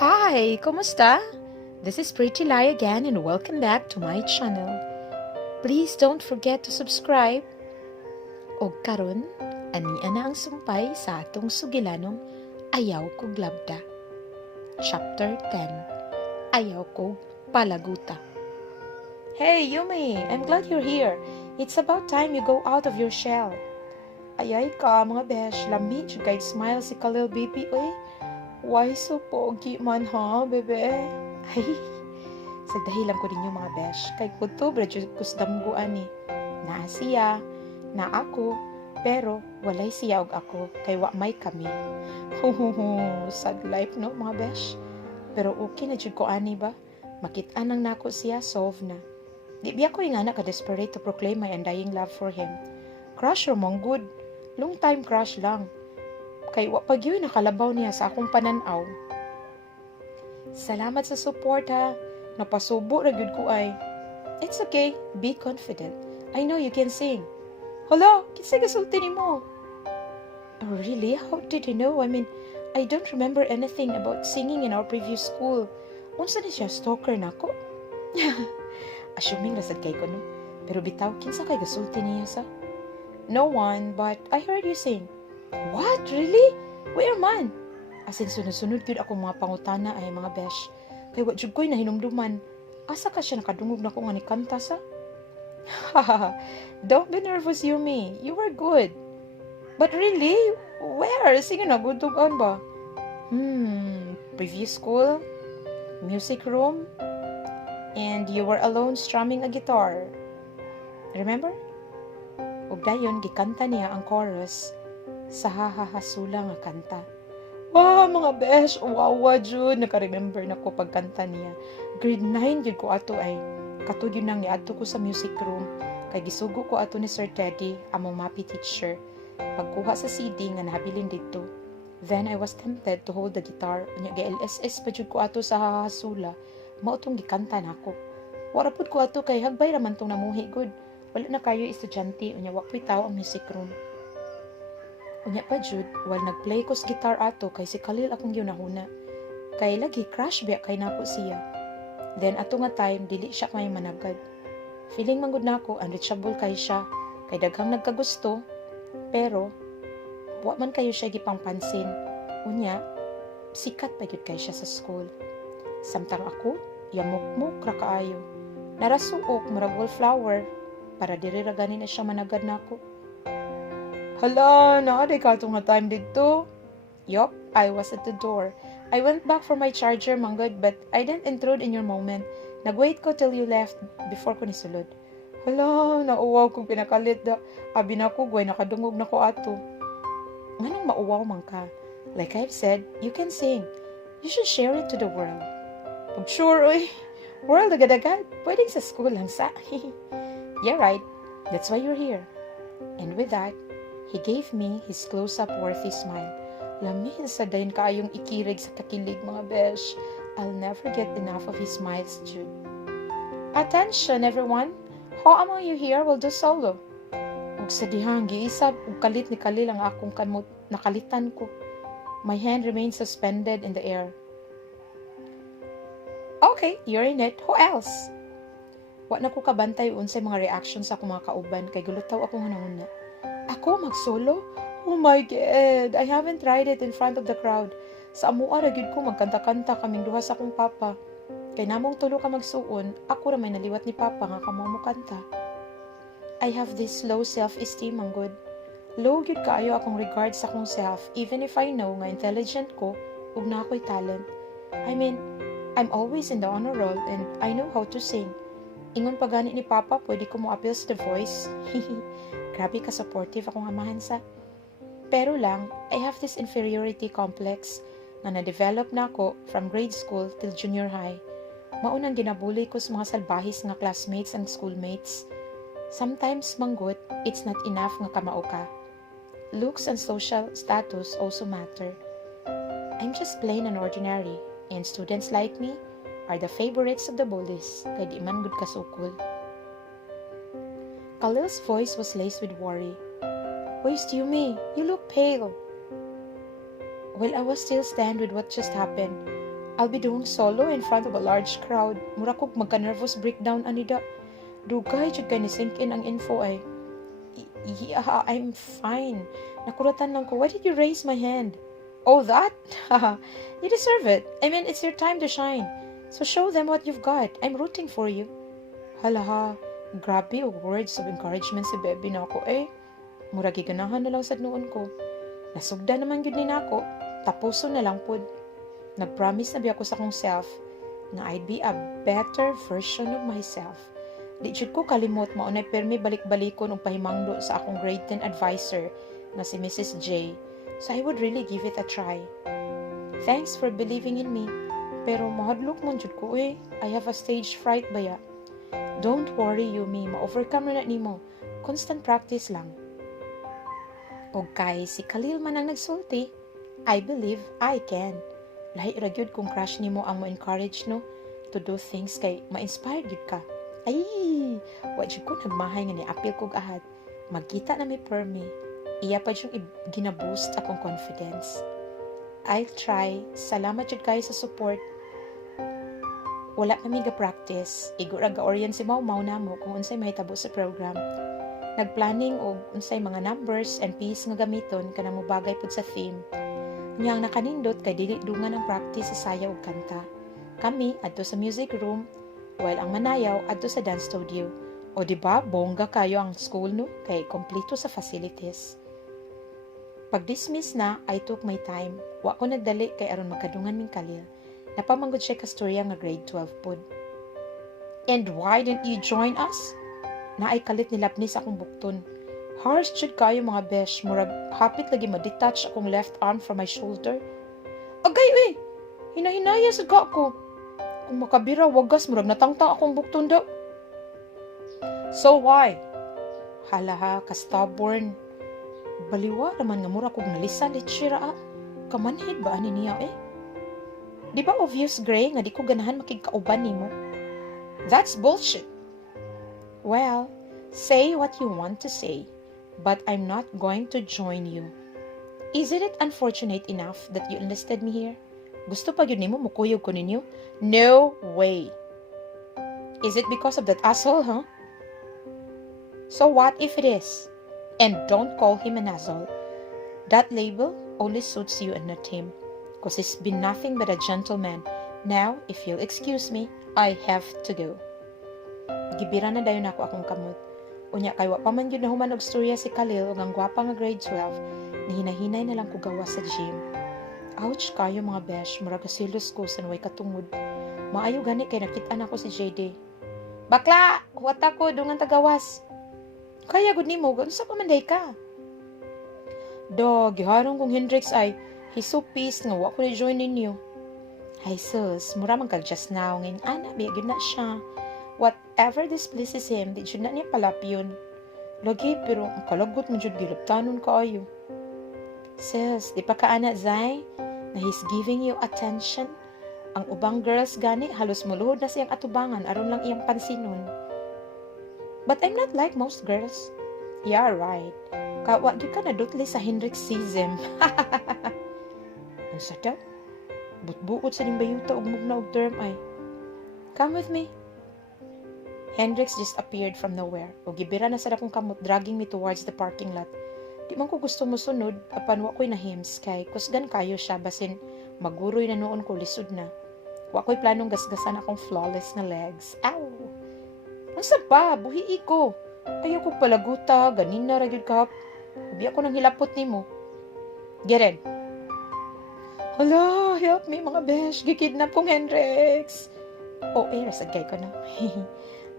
Hi! Kumusta? This is Pretty Lie again and welcome back to my channel. Please don't forget to subscribe. O karon, ania na ang sumpay sa atong sugilanong Ayaw kog LABDA. Chapter 10. Ayaw kog Palagota. Hey Yumi! I'm glad you're here. It's about time you go out of your shell. Ayay ka mga besh, lami jud kay smile si Khalil baby oy. Why so pogi man ha, bebeh? Ay, sa dahilan ko ninyo mga besh, kay kuto bradyo kusdamguan ni. Naa siya, na ako, pero walay siya og ako, kay wa may kami. Sad life no mga besh. Pero okay na jud ko ani ba? Makit-an nang nako siya, solve na. Di biya ko yung anak ka-desperate to proclaim my undying love for him. Crush or mong good. Long time crush lang. Kay wa pag yun nakalabaw niya sa akong pananaw. Salamat sa support ha. Napasubo ra gyud ko ay. It's okay, be confident. I know you can sing. Hala, kinsa gasulti nimo? Oh, really? How did you know? I mean, I don't remember anything about singing in our previous school. Unsa ni siya stalker nako? Assuming rasad kay ko no. Pero bitaw kinsa kay gasulti niya sa? No one, but I heard you sing. What? Really? Where man? As in sunod-sunod yun akong mga pangutana ay mga besh. Kaya wa jud ko'y nahinumduman. Asa ka siya nakadungog na ko nga ni kanta sa? Don't be nervous, Yumi. You were good. But really? Where? Sige na, gudugan ba? Previous school? Music room? And you were alone strumming a guitar. Remember? Ug dayon gikanta niya ang chorus sa hahahasula nga kanta. Wow, mga besh, wawa jud, naka-remember na ko pagkanta niya. Grade 9 jud ko ato ay. Katud yun nang niadto ko sa music room. Kay gisugo ko ato ni Sir Teddy, among mapi teacher. Pagkuha sa CD nga nahabilin dito. Then I was tempted to hold the guitar. Unya GLSS pa jud ko ato sa hahasula. Mao tong gikanta nako. Wara pud ko ato kay hagbay raman tong namuhi good. Wala na kayo estudyante, unya wa puy tawo ang music room. Unya pa jud, while nagplay ko sa guitar ato kay si Khalil akong ginahuna. Kay lagi crush biya kay nako siya. Then ato nga time dili siya may managad. Feeling manggod nako unreachable kay siya, kay daghang nagkagusto, pero wa man kayo siya gipangpansin. Unya, sikat pa gyud kay siya sa school. Samtang ako, yamok-mok ra kaayo. Narasuok murag wallflower para diri ra gani na siya managad nako. Hala, naaday ka itong time dito. Yup, I was at the door. I went back for my charger, manggod, but I didn't intrude in your moment. Nagwait ko till you left before ko nisulod. Hala, nauwaw kong pinakalit da. Abi na ko, gway nakadungog na ko ato. Nganong mauwaw man ka? Like I've said, you can sing. You should share it to the world. Pag sure, oy. World agad-agad. Pwedeng sa school lang sa. You're right. That's why you're here. And with that, he gave me his close-up worthy smile. Lamin sa dayon kaayong ikirig sa kakilig mga besh. I'll never get enough of his smiles, Jude. Attention everyone! How among you here will do solo? Ug sa dihang giisab ug kalit ni Khalil ang akong kamot nakalitan ko. My hand remains suspended in the air. Okay, you're in it. Who else? Wa na ko kabantay unsay mga reactions sa akong mga kauban kay gulutaw ako hunahuna. Ako mag-solo? Oh my God! I haven't tried it in front of the crowd. Sa amua ra gyud ko magkanta-kanta kaming duha sa akong papa. Kay namong tulo ka magsuon, ako ra may naliwat ni papa nga kamo mo kanta. I have this low self-esteem ang good. Low gyud kaayo akong regard sa akong self even if I know nga intelligent ko ug na ako'y talent. I mean, I'm always in the honor roll and I know how to sing. Ingon pa gani ni papa, pwede ko mo appeal sa The Voice. Grabe ka supportive akong amahan sa. Pero lang, I have this inferiority complex na na-develop na ako from grade school till junior high. Maunang ginabuli ko sa mga salbahis nga classmates and schoolmates. Sometimes, manggut, it's not enough nga kamao ka. Looks and social status also matter. I'm just plain and ordinary, and students like me are the favorites of the bullies, kay di man gud kasukol. Khalil's voice was laced with worry. Where's Yumi? You look pale. While I was still stunned with what just happened, I'll be doing solo in front of a large crowd. Mura kog magka-nervous breakdown anida. Dugay jud kay ni sink in ang info ay. Yeah, I'm fine. Nakuratan lang ko. Why did you raise my hand? Oh, that? You deserve it. I mean, it's your time to shine. So show them what you've got. I'm rooting for you. Hala, grabe og words of encouragement si Bebe na ako eh. Mura giganahan na lang sad noon ko. Nasugda naman gyud ni nako. Tapuso na lang pud. Nag-promise na bi ako sa akong self na I'd be a better version of myself. Di jud ko kalimot maunay permi balik-balikon og pahimangdo sa akong grade 10 advisor na si Mrs. J. So I would really give it a try. Thanks for believing in me. Pero mahadlok man jud ko eh. I have a stage fright baya. Don't worry, Yumi. Ma-overcome na nimo. Constant practice lang. O kay si Khalil man ang nagsulti, I believe I can. Lahi ra gyud kung crush nimo ang mo-encourage no to do things kay ma-inspired gyud ka. Ay, wa jud ko nagmahay nga ni apil kog ahad. Magkita na mi permi. Iya pa jud ginaboost akong confidence. I'll try. Salamat jud kayo sa support. Wala kami ga-practice. Igo ra ga-orient si Mau namo kung unsay mahitabo sa program. Nagplanning og unsay mga numbers and piece nga gamiton kanang mobagay pud sa theme. Niyang nakanindot kay dili dungan ang practice sa sayaw ug kanta. Kami adto sa music room while ang manayaw adto sa dance studio. O diba, bongga kayo ang school no kay kompleto sa facilities. Pag-dismiss na, I took my time. Wa ko nagdali kay aron magkadungan ming Khalil. Napamanggod siya ka storya nga grade 12 pod. And why didn't you join us? Naay kalit nilapni sa akong bukton. Harsh jud kayo mga besh, murag hapit lagi ma-detach akong left arm from my shoulder. Agay eh! Hinahinaya sa ka ko. Kung makabira, wagas murag natangtang akong bukton daw. So why? Hala ha, ka-stubborn. Baliwa naman nga mura kog nalisa lechira ah. Kamanhid ba ani niya eh? Di ba obvious gray nga di ko ganahan makigkauban nimo? That's bullshit. Well, say what you want to say, but I'm not going to join you. Isn't it unfortunate enough that you enlisted me here? Gusto pa yun nimo mukuyog ko ninyo? No way. Is it because of that asshole, huh? So what if it is? And don't call him an asshole. That label only suits you and not him. Because he's been nothing but a gentleman. Now, if you'll excuse me, I have to go. Gibira na dayon ako akong kamot. Unya kay wa pa man gyud nahuman og storya si Khalil ug ang gwapa nga grade 12, nihinahinay na lang ko gawa sa gym. Ouch kayo mga besh, murag silos ko sa way katungod. Maayo gani kay nakita na ko si JD. Bakla, huwat ako dungan tagawas. Kaya gud nimo, unsa pa man day ka? Dog, giharong kong Hendrix ay he's so pissed nga wa ko ni join ninyo. Ay sus, mura man kag just now ngayon ana biya gyud na siya. Whatever displeases him, di jud na niya palapyon. Lagi pero ang kalagot mo jud gilaptanon kaayo. Sis, di pa ka ana zay na he's giving you attention. Ang ubang girls gani halos muluhod na siyang atubangan aron lang iyang pansinon. But I'm not like most girls. Yeah, right. Kawa di ka nadutli sa Hendrixism. Ang sada? Butbuot sa nimbayuta og mugna og term ay. Come with me. Hendrix just appeared from nowhere. O gibira na sa akong kamot dragging me towards the parking lot. Di man ko gusto mo sunod apan wa ko'y nahims kay kusgan kayo siya basin maguroy na noon ko lisod na. Wa ko'y planong gasgasan akong flawless na legs. Ow! Nasa pa, buhi ko. Ayaw ko Palagota, ganin na ragyod kahap. Ubi ako nang hilapot nimo. Get in. Hala, help me mga besh. Gikidnap kong Hendrix. Oh, rasagay ko na.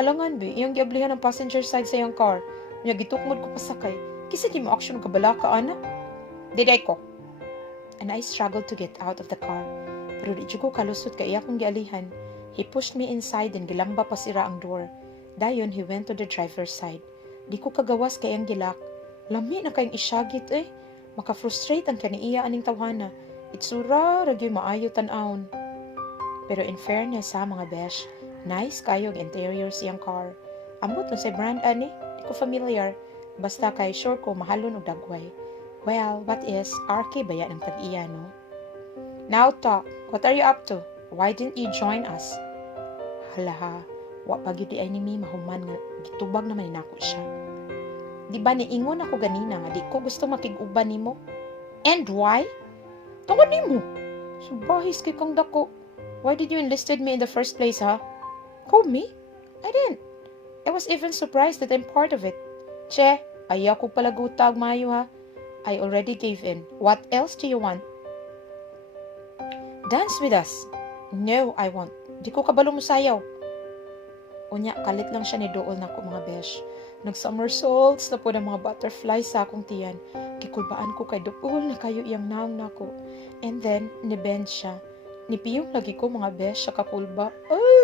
Alangan be, iyang giablihan ng passenger side sa iyang car. Niya gitukmod ko pasakay. Kisa di mo action ka bala ka, ana? Diday ko. And I struggled to get out of the car. Pero di ko kalusot ka iya kong gialihan. He pushed me inside and gilamba pa sira ang door. Dayon, he went to the driver's side. Di ko kagawas kay ang gilak. Lami na kayong isyagit eh. Maka-frustrate ang kaniiya aning tawhana. Itsura, ragyoy maayo tan-aon. Pero in fairness sa mga besh, nice kayo ang interior siyang car. Ambot nun sa brand ani, di ko familiar. Basta kay sure ko mahalon o dagway. Well, what is, RK baya ng tag-iya no? Now talk, what are you up to? Why didn't you join us? Hala, wa pagid ay ni mi mahuman nga gitubag naman nako siya. Di ba niingon ako ganina nga di ko gusto makig-uban nimo? And why? Tungod nimo. Subahis kay kang dako. Why did you enlisted me in the first place, huh? Who, me? I didn't. I was even surprised that I'm part of it. Che, ayaw ko palagota maayo, ha? I already gave in. What else do you want? Dance with us. No, I won't. Di ko kabalo mo sayaw. Unya, kalit lang siya ni Dool na ko mga besh. Nag-somersaults na po ng mga butterflies sa akong tiyan. Kikulbaan ko kay Dool na kayo iyang naong nako. And then, ni-bend siya. Nipiyong lagi ko mga besh sa kakulba. Ay,